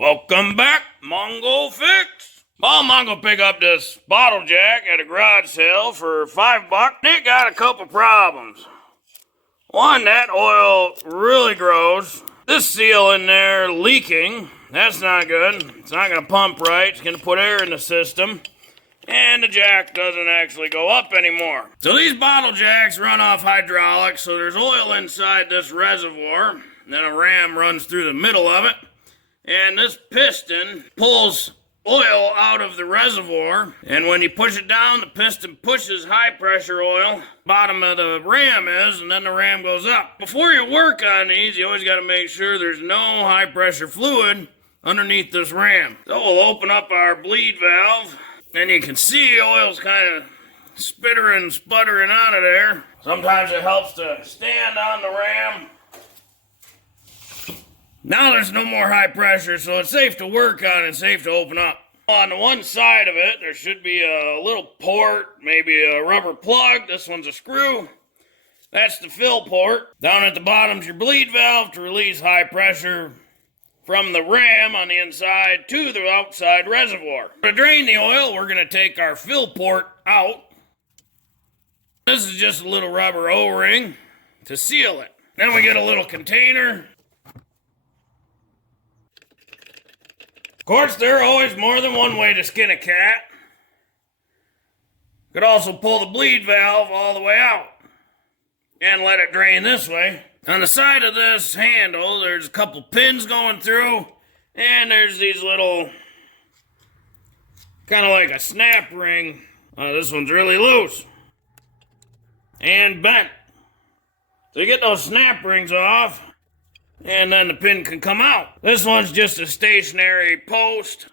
Welcome back, Mongo Fix. Well, Mongo picked up this bottle jack at a garage sale for $5. It got a couple problems. One, that oil really grows. This seal in there leaking. That's not good. It's not going to pump right. It's going to put air in the system. And the jack doesn't actually go up anymore. So these bottle jacks run off hydraulics, so there's oil inside this reservoir. And then a ram runs through the middle of it. And this piston pulls oil out of the reservoir. And when you push it down, the piston pushes high pressure oil. Bottom of the ram is, and then the ram goes up. Before you work on these, you always got to make sure there's no high pressure fluid underneath this ram. So we'll open up our bleed valve. And you can see oil's kind of spittering, sputtering out of there. Sometimes it helps to stand on the ram. Now there's no more high pressure, so it's safe to work on and safe to open up. On the one side of it, there should be a little port, maybe a rubber plug. This one's a screw. That's the fill port. Down at the bottom's your bleed valve to release high pressure from the ram on the inside to the outside reservoir. To drain the oil, we're going to take our fill port out. This is just a little rubber O-ring to seal it. Then we get a little container. Of course, there are always more than one way to skin a cat. Could also pull the bleed valve all the way out and let it drain this way. On the side of this handle, there's a couple pins going through, and there's these little, kind of like a snap ring. This one's really loose and bent. So you get those snap rings off, and then the pin can come out. This one's just a stationary post.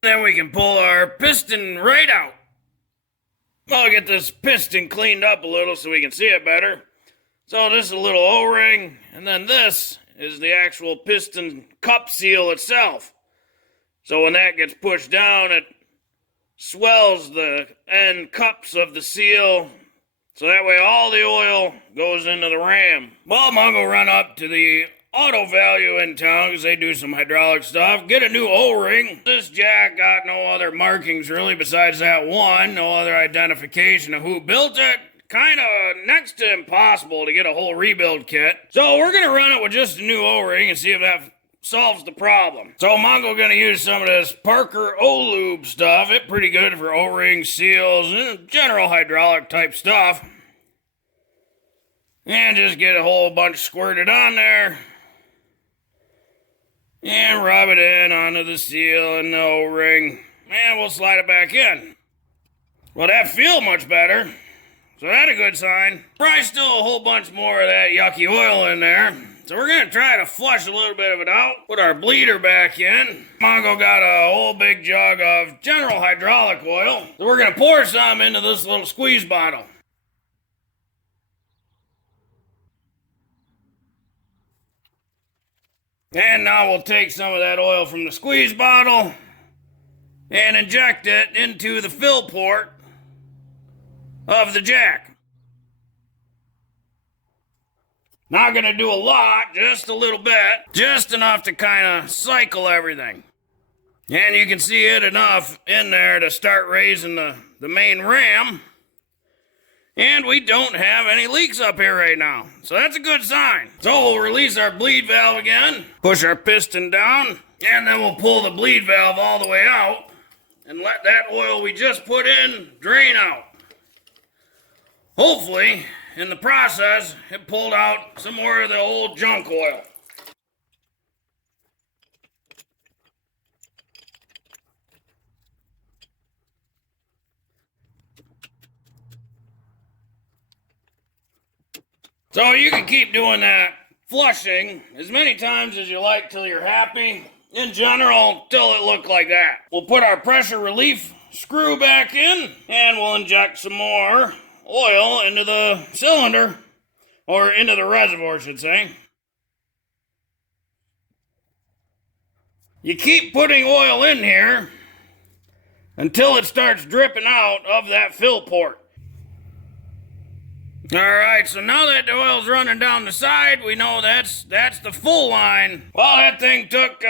Then we can pull our piston right out. I'll get this piston cleaned up a little so we can see it better. So this is a little O-ring, and then this is the actual piston cup seal itself. So when that gets pushed down, it swells the end cups of the seal, so that way all the oil goes into the ram. Well, Mongo run up to the auto value in town because they do some hydraulic stuff. Get a new O-ring. This jack got no other markings really besides that one. No other identification of who built it. Kind of next to impossible to get a whole rebuild kit. So we're going to run it with just a new O-ring and see if that solves the problem. So Mongo going to use some of this Parker O-Lube stuff. It's pretty good for O-ring seals and general hydraulic type stuff. And just get a whole bunch squirted on there. And rub it in onto the seal and the O-ring. And we'll slide it back in. Well, that feels much better. So that's a good sign. Probably still a whole bunch more of that yucky oil in there. So we're going to try to flush a little bit of it out. Put our bleeder back in. Mongo got a whole big jug of general hydraulic oil. So we're going to pour some into this little squeeze bottle. And now we'll take some of that oil from the squeeze bottle and inject it into the fill port of the jack. Not gonna do a lot, just a little bit. Just enough to kind of cycle everything. And you can see it enough in there to start raising the main ram. And we don't have any leaks up here right now. So that's a good sign. So we'll release our bleed valve again. Push our piston down. And then we'll pull the bleed valve all the way out. And let that oil we just put in drain out. Hopefully, in the process, it pulled out some more of the old junk oil. So you can keep doing that flushing as many times as you like till you're happy. In general, till it look like that. We'll put our pressure relief screw back in and we'll inject some more oil into the cylinder, or into the reservoir, I should say. You keep putting oil in here until it starts dripping out of that fill port. Alright, so now that the oil's running down the side, we know that's the full line. Well, that thing took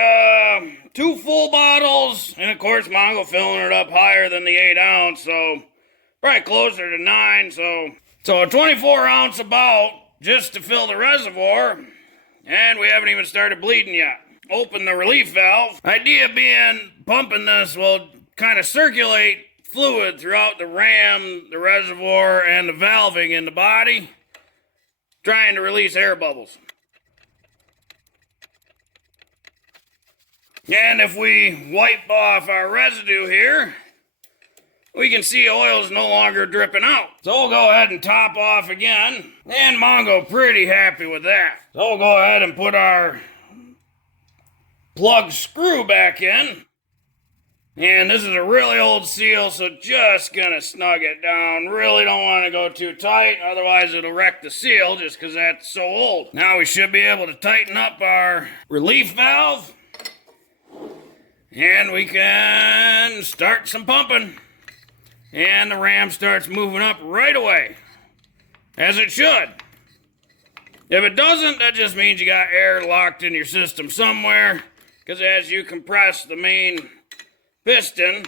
2 full bottles, and of course Mongo filling it up higher than the 8 ounce, so probably closer to 9, so a 24 ounce about just to fill the reservoir, and we haven't even started bleeding yet. Open the relief valve. Idea being pumping this will kind of circulate fluid throughout the ram, the reservoir, and the valving in the body, trying to release air bubbles. And if we wipe off our residue here, we can see oil's no longer dripping out. So we'll go ahead and top off again, and Mongo pretty happy with that. So we'll go ahead and put our plug screw back in. And this is a really old seal, so just gonna snug it down. Really don't want to go too tight, otherwise it'll wreck the seal just because that's so old. Now we should be able to tighten up our relief valve. And we can start some pumping. And the ram starts moving up right away, as it should. If it doesn't, that just means you got air locked in your system somewhere, because as you compress the main piston,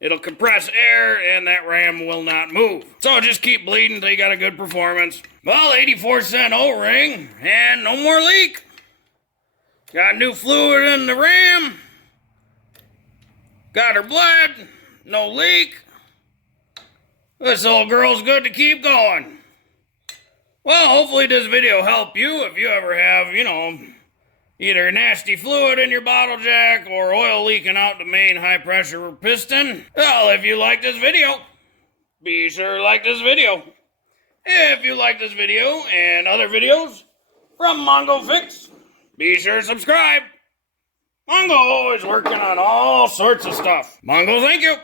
it'll compress air and that ram will not move. So just keep bleeding until you got a good performance. Well, 84-cent O-ring and no more leak. Got new fluid in the ram. Got her bled, no leak. This old girl's good to keep going. Well, hopefully this video helped you if you ever have, either nasty fluid in your bottle jack or oil leaking out the main high pressure piston. Well, if you like this video, be sure to like this video. If you like this video and other videos from Mongo Fix, be sure to subscribe. Mongo always working on all sorts of stuff. Mongo, thank you.